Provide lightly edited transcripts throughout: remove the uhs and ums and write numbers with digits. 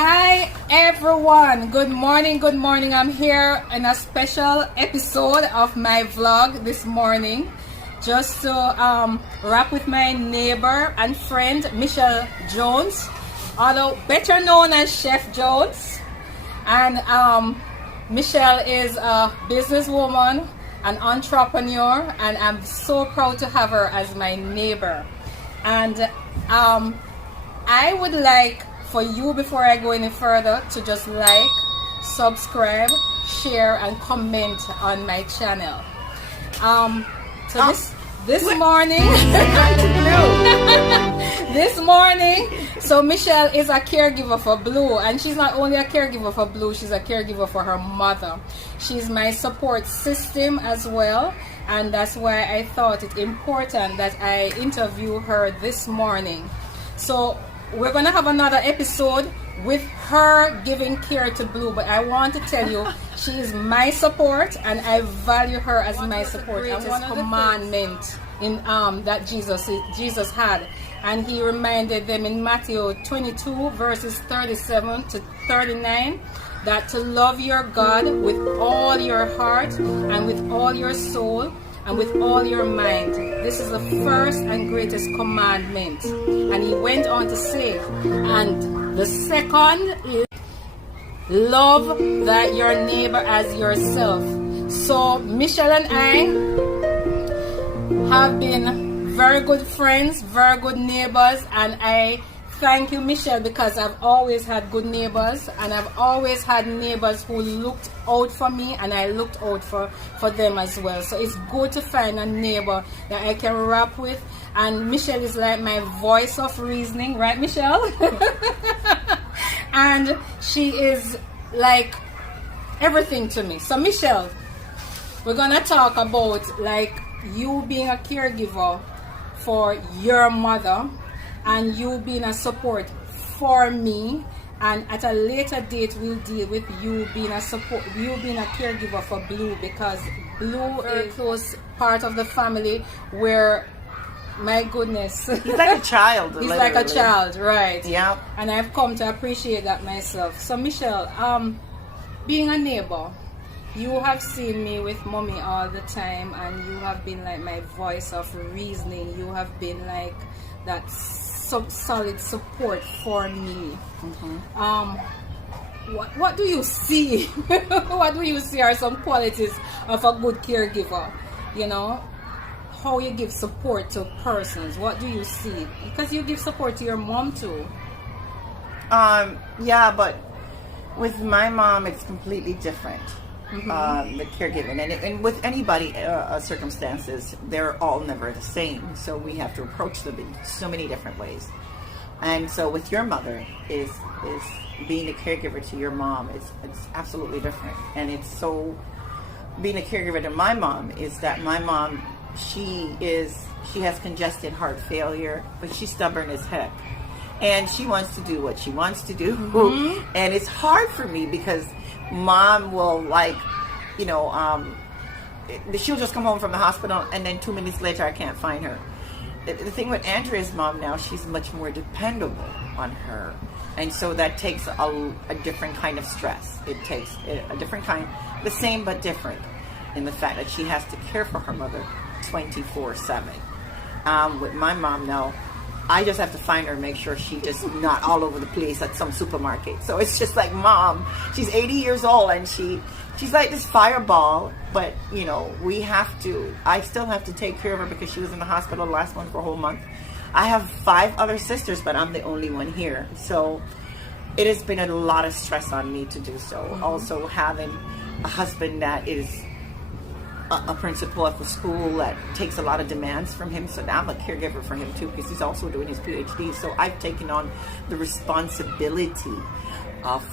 Hi everyone, good morning. I'm here in a special episode of my vlog this morning, just to wrap with my neighbor and friend Michelle Jones, although better known as Chef Jones. And Michelle is a businesswoman, an entrepreneur, and I'm so proud to have her as my neighbor. And I would like for you, before I go any further, to just like, subscribe, share, and comment on my channel. This morning, so Michelle is a caregiver for Blue, and she's not only a caregiver for Blue, she's a caregiver for her mother. She's my support system as well, and that's why I thought it important that I interview her this morning. So we're gonna have another episode with her giving care to Blue, but I want to tell you, she is my support, and I value her as my support. And one of the commandment in that Jesus had, and he reminded them in Matthew 22 verses 37 to 39, that to love your God with all your heart and with all your soul and with all your mind. This is the first and greatest commandment. And he went on to say, and the second is love that your neighbor as yourself. So Michelle and I have been very good friends, very good neighbors, and I thank you, Michelle, because I've always had good neighbors, and I've always had neighbors who looked out for me, and I looked out for them as well. So it's good to find a neighbor that I can rap with, and Michelle is like my voice of reasoning, right, Michelle? And she is like everything to me. So Michelle, we're gonna talk about like you being a caregiver for your mother, and you being a support for me, and at a later date we'll deal with you being a caregiver for Blue, because Blue is a close part of the family where, my goodness, he's like a child. He's like a child, right? Yeah. And I've come to appreciate that myself. So Michelle, being a neighbor, you have seen me with mommy all the time, and you have been like my voice of reasoning. You have been like that solid support for me. What do you see? What do you see are some qualities of a good caregiver? You know, how you give support to persons. What do you see? Because you give support to your mom too. Yeah, but with my mom it's completely different. The caregiving, and with anybody circumstances, they're all never the same, so we have to approach them in so many different ways. And so with your mother is being a caregiver to your mom, it's absolutely different. And it's so, being a caregiver to my mom is that my mom, she has congested heart failure, but she's stubborn as heck, and she wants to do what she wants to do. And it's hard for me because mom will, like, you know, she'll just come home from the hospital, and then 2 minutes later I can't find her. The thing with Andrea's mom now, she's much more dependable on her, and so that takes a different kind of stress. It takes a different kind, the same but different, in the fact that she has to care for her mother 24/7. With my mom now, I just have to find her and make sure she's just not all over the place at some supermarket. So it's just like, mom, she's 80 years old, and she's like this fireball, but you know, I still have to take care of her because she was in the hospital last month for a whole month. I have 5 other sisters, but I'm the only one here. So it has been a lot of stress on me to do so. Also having a husband that is a principal at the school that takes a lot of demands from him, so now I'm a caregiver for him too, because he's also doing his PhD. So I've taken on the responsibility of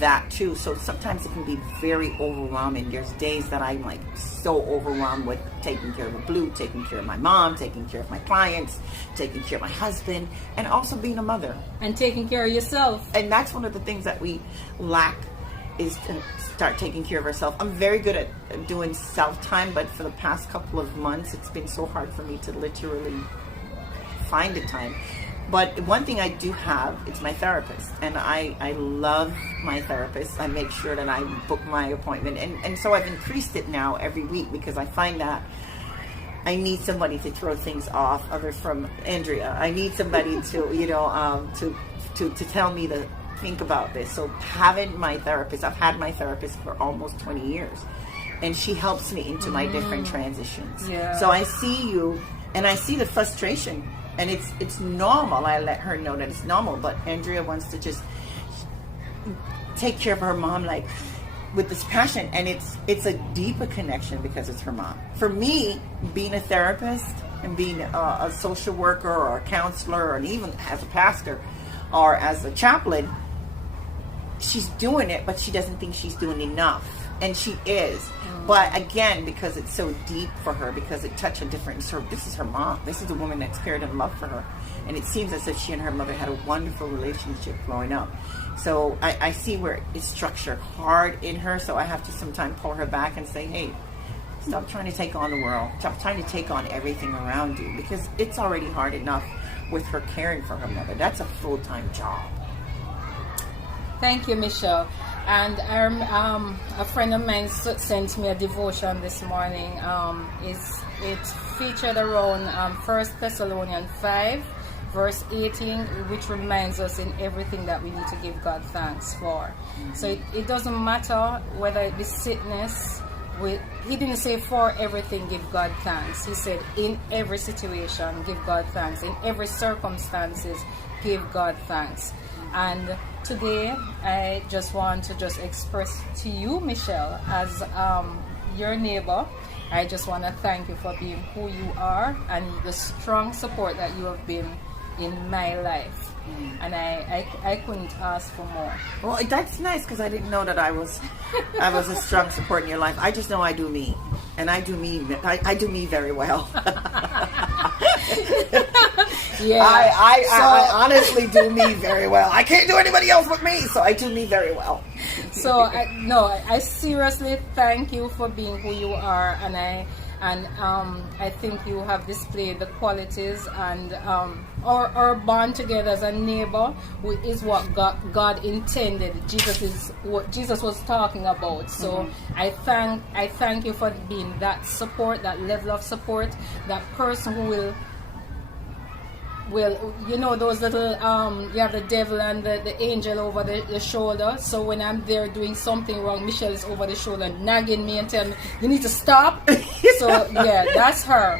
that too. So sometimes it can be very overwhelming. There's days that I'm like so overwhelmed with taking care of Blue, taking care of my mom, taking care of my clients, taking care of my husband, and also being a mother and taking care of yourself. And that's one of the things that we lack, is to start taking care of ourselves. I'm very good at doing self-time, but for the past couple of months, it's been so hard for me to literally find the time. But one thing I do have, it's my therapist. And I love my therapist. I make sure that I book my appointment. And so I've increased it now every week because I find that I need somebody to throw things off, other from Andrea. I need somebody to, to tell me to think about this. So having my therapist, I've had my therapist for almost 20 years. And she helps me into my different transitions. Yeah. So I see you, and I see the frustration. And it's normal. I let her know that it's normal. But Andrea wants to just take care of her mom, like, with this passion. And it's a deeper connection because it's her mom. For me, being a therapist and being a social worker or a counselor, or even as a pastor or as a chaplain, she's doing it, but she doesn't think she's doing enough. And she is. But again, because it's so deep for her, because it touched a different, this is her mom. This is the woman that's cared and loved for her. And it seems as if she and her mother had a wonderful relationship growing up. So I see where it's structured hard in her. So I have to sometimes pull her back and say, hey, stop trying to take on the world. Stop trying to take on everything around you, because it's already hard enough with her caring for her mother. That's a full-time job. Thank you, Michelle. And a friend of mine sent me a devotion this morning. It's featured around 1 Thessalonians 5, verse 18, which reminds us in everything that we need to give God thanks for. So it doesn't matter whether it be sickness. He didn't say for everything give God thanks. He said in every situation give God thanks. In every circumstances give God thanks. And today, I just want to express to you, Michelle, as your neighbor, I just want to thank you for being who you are and the strong support that you have been in my life. And I couldn't ask for more. Well, that's nice, because I didn't know that I was a strong support in your life. I just know I do me, and I do me very well. Yeah, I honestly do me very well. I can't do anybody else but me, so I do me very well. So I seriously thank you for being who you are, and I think you have displayed the qualities and our bond together as a neighbor is what God intended. Jesus is what Jesus was talking about. So I thank you for being that support, that level of support, that person who will, those little you have the devil and the angel over the shoulder. So when I'm there doing something wrong, Michelle is over the shoulder nagging me and telling me you need to stop. So yeah, that's her.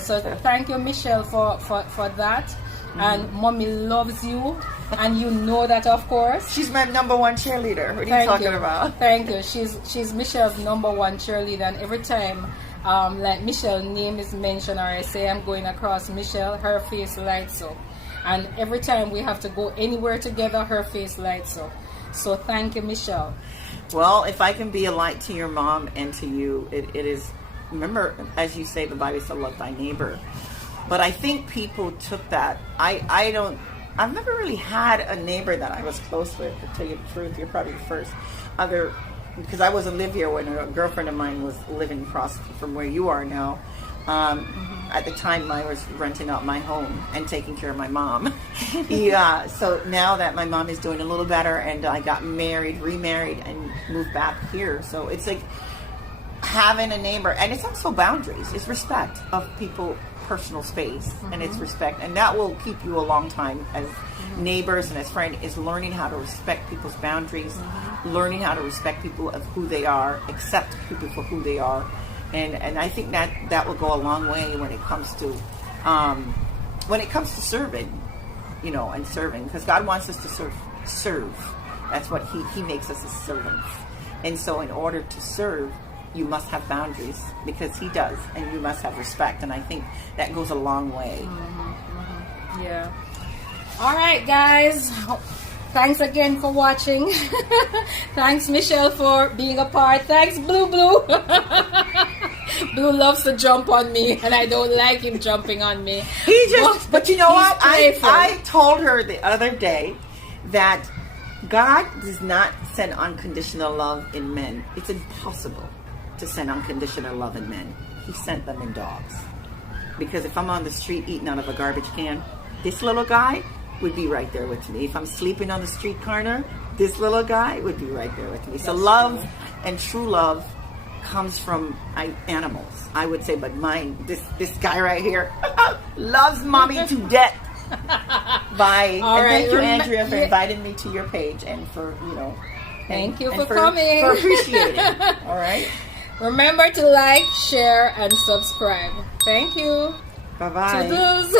So thank you, Michelle, for that. And mommy loves you, and you know that, of course. She's my number one cheerleader. What are you talking about? Thank you. She's Michelle's number one cheerleader, and every time like Michelle's name is mentioned or I say I'm going across Michelle, her face lights up. And every time we have to go anywhere together, her face lights up. So thank you, Michelle. Well, if I can be a light to your mom and to you, it is, remember, as you say, the Bible says, love thy neighbor. But I think people took that. I've never really had a neighbor that I was close with, to tell you the truth. You're probably the first other, because I wasn't live here when a girlfriend of mine was living across from where you are now. At the time, I was renting out my home and taking care of my mom. Yeah. So now that my mom is doing a little better, and I got remarried, and moved back here. So it's like having a neighbor, and it's also boundaries. It's respect of people. Personal space, and it's respect, and that will keep you a long time as neighbors and as friends, is learning how to respect people's boundaries, learning how to respect people of who they are, accept people for who they are, and I think that will go a long way when it comes to serving, and serving, because God wants us to serve. That's what he makes us as servants. And so in order to serve, you must have boundaries, because he does, and you must have respect, and I think that goes a long way. Yeah. All right, guys, thanks again for watching. Thanks, Michelle, for being a part. Thanks, Blue. Blue loves to jump on me, and I don't like him jumping on me. But you know what, playful. I told her the other day that God does not send unconditional love in men. It's impossible to send unconditional love in men. He sent them in dogs. Because if I'm on the street eating out of a garbage can, this little guy would be right there with me. If I'm sleeping on the street corner, this little guy would be right there with me. So love and true love comes from animals, I would say, but mine, this guy right here, loves mommy to death. Bye. All and right, thank you, Andrea, for inviting me to your page and for, Thank you and for coming. For appreciating. All right. Remember to like, share, and subscribe. Thank you. Bye-bye. Toodles.